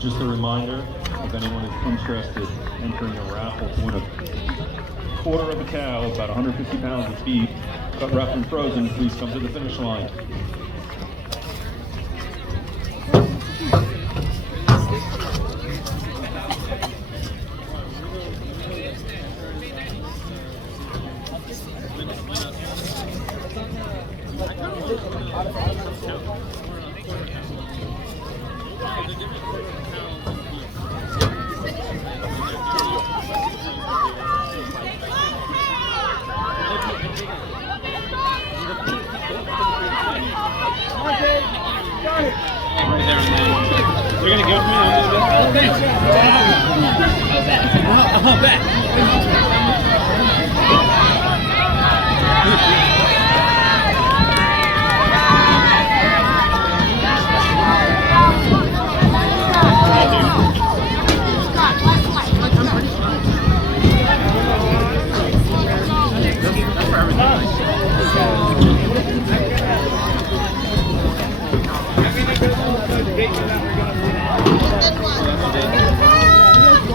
Just a reminder, if anyone is interested, entering a raffle to win a quarter of a cow, about 150 pounds of beef, cut, wrapped, and frozen, please come to the finish line. You're gonna give me a little bit? Thanks. I'll bet. That's for everything.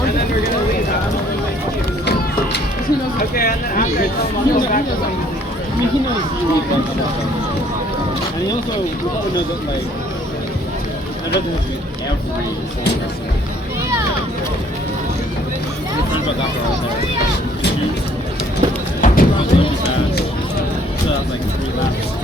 And then we're gonna leave. Okay, and then after I tell him I'll go back to him. I mean, he knows you want to talk about it. And he also knows that, like, it doesn't have to be every single person. Your friends about that girl there. I was really fast. So that was like 3 laps.